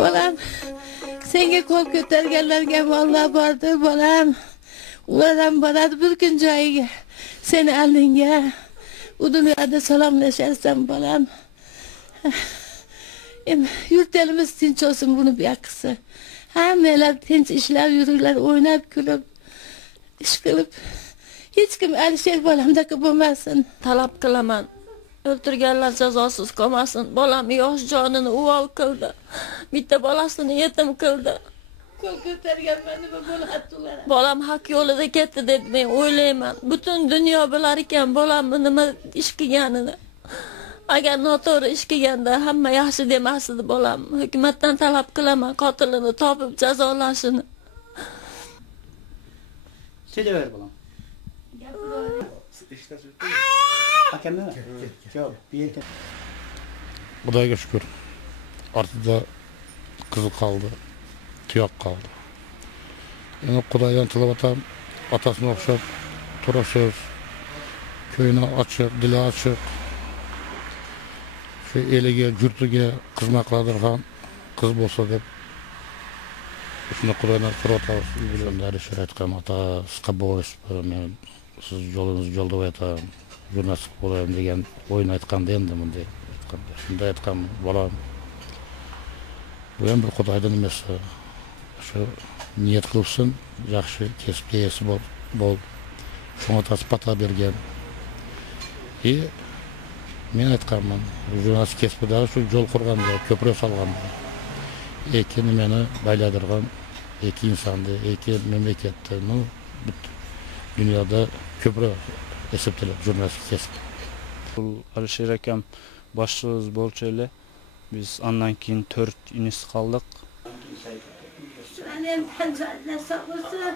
Bolam, senga qo'l ko'targanlarga vallahi bordi bolam. Ular ham boradi bir kun joyiga. Seni alningga. U dunyoda salomlasharsan bolam. Yurt elimiz tinch olsin buni buyaqisi. Hammalar tinch ishlab yururlar, o'ynab kulib, ish qilib. Hech kim Alisher bolamdaka bo'lmasin. Talab qilaman. O'ltirganlar jazosiz qolmasin. Bolam yosh jonini uvol qildi. Bitta bolasini yetim qildi. Qo'l ko'targanman nima bo'ladi ular. Bolam haq yo'lida ketdi deb men o'ylayman. Butun dunyo bilar ekan bolamni nima ish qilganini. Agar noto'g'ri ish qilganda hamma yaxshi demasdi bolam. Hukumatdan talab qilaman qotilini topib jazolashini. Söylever bolam. Hakem mi? Yok, bir yerde. Xudoga shukr. Ortida qizi qoldi, tuyoq qoldi. Endi Xudodan tilab otam, otasini o'xshab turasiz. Ko'yini ochiq, dili ochiq. Shu eliga, yurtiga xizmat qiladigan qiz bo'lsa deb shuni Xudodan tilab otamiz. Bilimlari shariatga ota siqabo'sh, men siz yo'lda o'taman. Jurnalist bo'layim degan o'yin aytganda endi bunday aytganda. Shunday aytgan bolam. Bu ham bir Xudodan nimasi. Shu niyat qilsin, yaxshi kasbga ega bo'l. Shunga tasbata bergan. Men aytganman, jurnalist kasbida shu yo'l qurganda, ko'prik solganda. Ekin meni bayladirgan, ikki insonni, ikki mamlakatni, dunyoda ko'prik esiptilib jurnalist kasb. Bu Alisher akam boshlig'imiz bo'lchayli. Biz ondan keyin 4 inis qoldik. Sen hem tanzanla sabırsın.